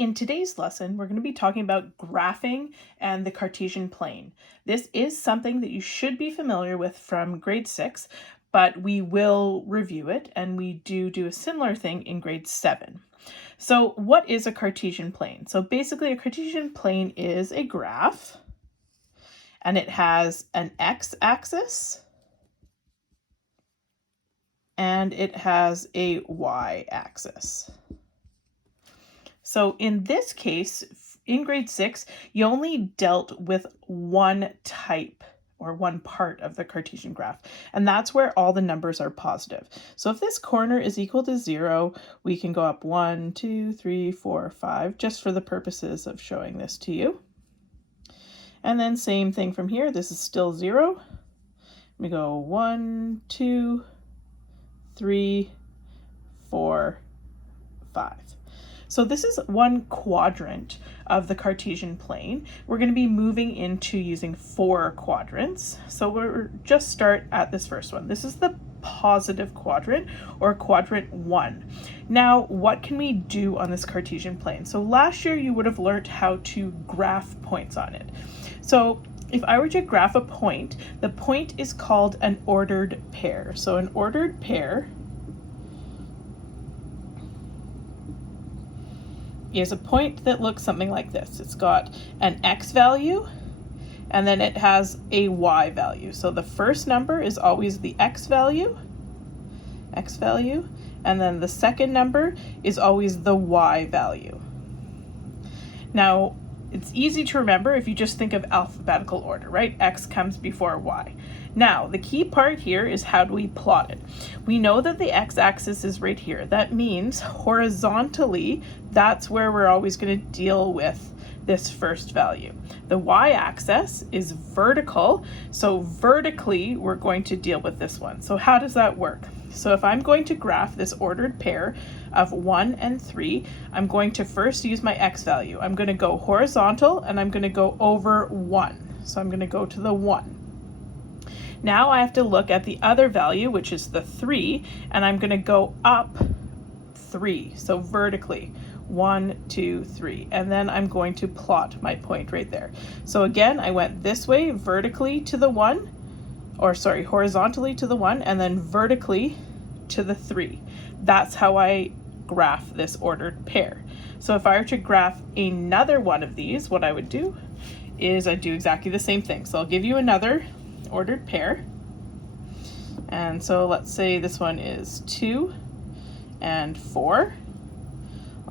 In today's lesson, we're going to be talking about graphing and the Cartesian plane. This is something that you should be familiar with from grade 6, but we will review it, and we do a similar thing in grade 7. So what is a Cartesian plane? So basically a Cartesian plane is a graph, and it has an x-axis, and it has a y-axis. So in this case, in grade 6, you only dealt with one type or one part of the Cartesian graph, and that's where all the numbers are positive. So if this corner is equal to 0, we can go up 1, 2, 3, 4, 5, just for the purposes of showing this to you. And then same thing from here, this is still 0. We go 1, 2, 3, 4, 5. So this is one quadrant of the Cartesian plane. We're going to be moving into using 4 quadrants. So we'll just start at this first one. This is the positive quadrant, or quadrant 1. Now, what can we do on this Cartesian plane? So last year you would have learned how to graph points on it. So if I were to graph a point, the point is called an ordered pair. So an ordered pair is a point that looks something like this. It's got an x value, and then it has a y value. So the first number is always the x value, and then the second number is always the y value. Now, it's easy to remember if you just think of alphabetical order, right? X comes before y. Now, the key part here is how do we plot it? We know that the x-axis is right here. That means horizontally, that's where we're always going to deal with this first value. The y-axis is vertical, so vertically we're going to deal with this one. So how does that work? So if I'm going to graph this ordered pair of 1 and 3, I'm going to first use my x value. I'm going to go horizontal, and I'm going to go over 1. So I'm going to go to the 1. Now I have to look at the other value, which is the 3, and I'm going to go up 3, so vertically. 1, 2, 3, and then I'm going to plot my point right there. So again, I went this way, vertically to the 1, horizontally to the 1, and then vertically to the 3. That's how I graph this ordered pair. So if I were to graph another one of these, what I would do is I'd do exactly the same thing. So I'll give you another ordered pair. And so let's say this one is 2 and 4.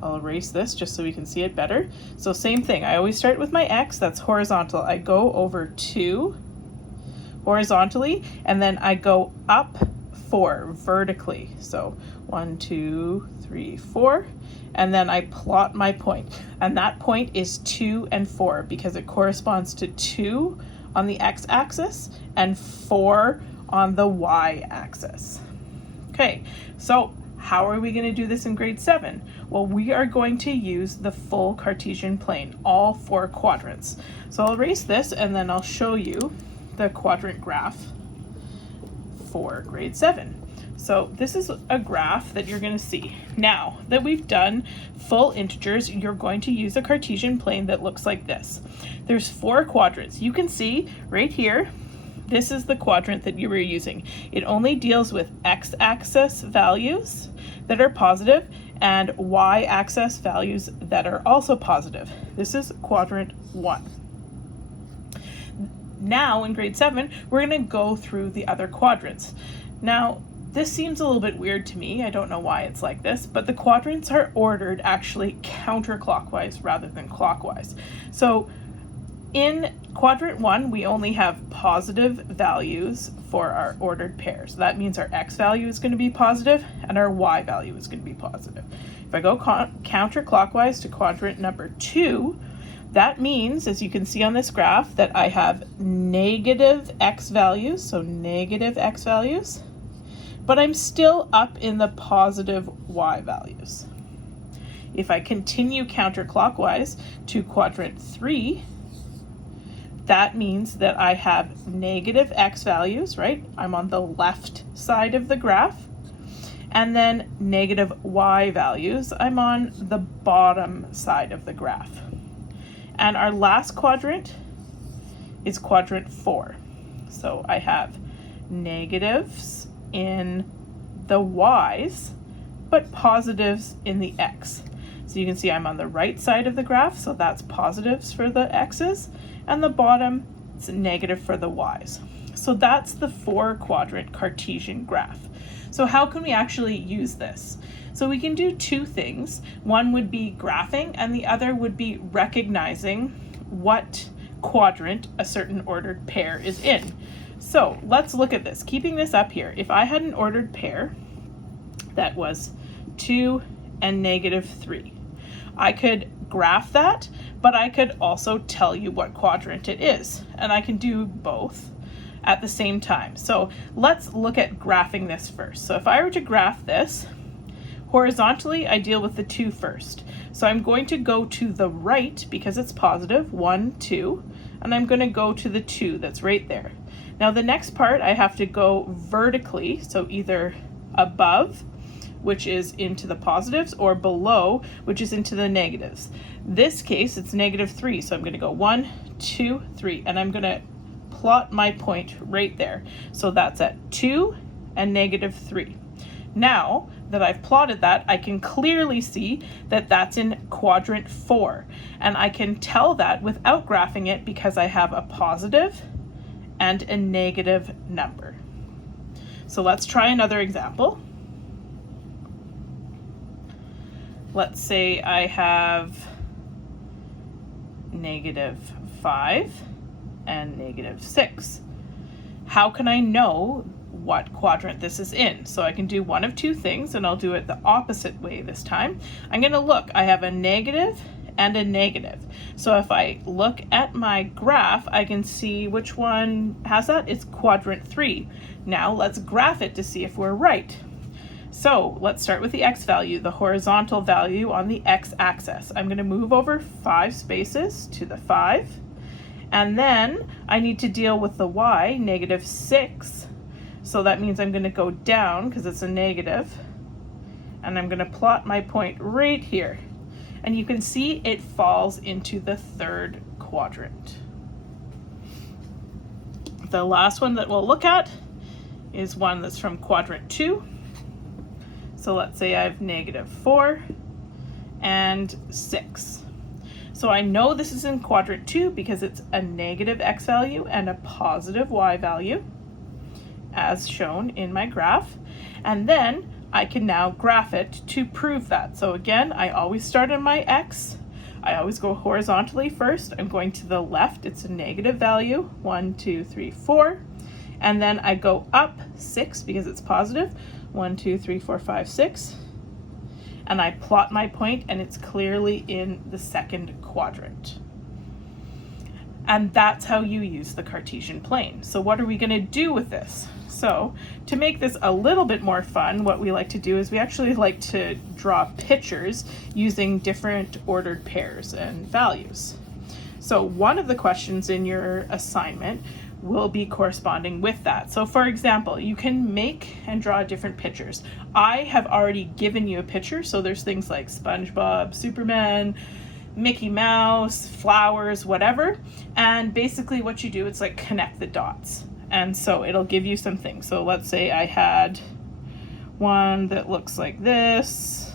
I'll erase this just so we can see it better. So same thing, I always start with my x, that's horizontal. I go over 2 horizontally, and then I go up 4 vertically. So 1, 2, 3, 4, and then I plot my point. And that point is 2 and 4 because it corresponds to 2 on the x-axis and 4 on the y-axis. Okay, so how are we going to do this in grade 7? Well, we are going to use the full Cartesian plane, all 4 quadrants. So I'll erase this, and then I'll show you the quadrant graph for grade 7. So this is a graph that you're going to see. Now that we've done full integers, you're going to use a Cartesian plane that looks like this. There's 4 quadrants. You can see right here, this is the quadrant that you were using. It only deals with x-axis values that are positive and y-axis values that are also positive. This is quadrant 1. Now in grade 7, we're going to go through the other quadrants. Now, this seems a little bit weird to me. I don't know why it's like this, but the quadrants are ordered actually counterclockwise rather than clockwise. So in quadrant 1, we only have positive values for our ordered pairs. So that means our x value is going to be positive and our y value is going to be positive. If I go counterclockwise to quadrant number 2, that means, as you can see on this graph, that I have negative x values, so negative x values, but I'm still up in the positive y values. If I continue counterclockwise to quadrant 3, that means that I have negative x values, right? I'm on the left side of the graph, And then negative y values, I'm on the bottom side of the graph. And our last quadrant is quadrant 4. So I have negatives in the y's, but positives in the x. So you can see I'm on the right side of the graph, so that's positives for the x's, and the bottom is negative for the y's. So that's the 4-quadrant Cartesian graph. So how can we actually use this? So we can do two things. One would be graphing, and the other would be recognizing what quadrant a certain ordered pair is in. So let's look at this. Keeping this up here, if I had an ordered pair that was 2 and negative 3, I could graph that, but I could also tell you what quadrant it is, and I can do both at the same time. So let's look at graphing this first. So if I were to graph this, horizontally I deal with the 2 first. So I'm going to go to the right because it's positive, 1, 2, and I'm going to go to the 2 that's right there. Now the next part I have to go vertically, so either above, which is into the positives, or below, which is into the negatives. This case, it's negative 3, so I'm going to go 1, 2, 3, and I'm going to plot my point right there. So that's at 2 and negative 3. Now that I've plotted that, I can clearly see that that's in quadrant 4, and I can tell that without graphing it because I have a positive and a negative number. So let's try another example. Let's say I have negative 5 and negative 6. How can I know what quadrant this is in? So I can do one of two things, and I'll do it the opposite way this time. I'm going to look. I have a negative and a negative. So if I look at my graph, I can see which one has that. It's quadrant 3. Now let's graph it to see if we're right. So let's start with the x value, the horizontal value on the x-axis. I'm going to move over 5 spaces to the 5. And then I need to deal with the y, negative 6. So that means I'm going to go down because it's a negative. And I'm going to plot my point right here. And you can see it falls into the 3rd quadrant. The last one that we'll look at is one that's from quadrant 2. So let's say I have negative 4 and 6. So I know this is in quadrant 2 because it's a negative x value and a positive y value, as shown in my graph. And then I can now graph it to prove that. So again, I always start on my x. I always go horizontally first. I'm going to the left. It's a negative value, 1, 2, 3, 4. And then I go up 6 because it's positive, 1, 2, 3, 4, 5, 6. And I plot my point, and it's clearly in the 2nd quadrant. And that's how you use the Cartesian plane. So what are we going to do with this? So to make this a little bit more fun, what we like to do is we actually like to draw pictures using different ordered pairs and values. So one of the questions in your assignment will be corresponding with that. So for example, you can make and draw different pictures. I have already given you a picture, so there's things like SpongeBob, Superman, Mickey Mouse, flowers, whatever. And basically what you do, it's like connect the dots. And so it'll give you some things. So let's say I had one that looks like this.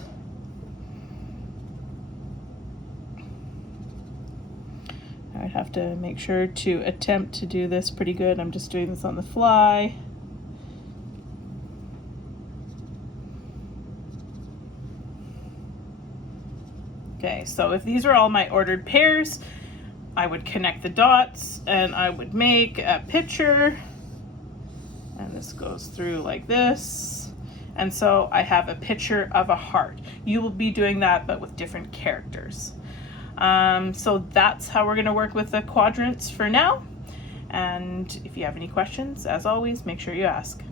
I'd have to make sure to attempt to do this pretty good. I'm just doing this on the fly. Okay, so if these are all my ordered pairs, I would connect the dots and I would make a picture. And this goes through like this. And so I have a picture of a heart. You will be doing that, but with different characters. So that's how we're going to work with the quadrants for now. And if you have any questions, as always, make sure you ask.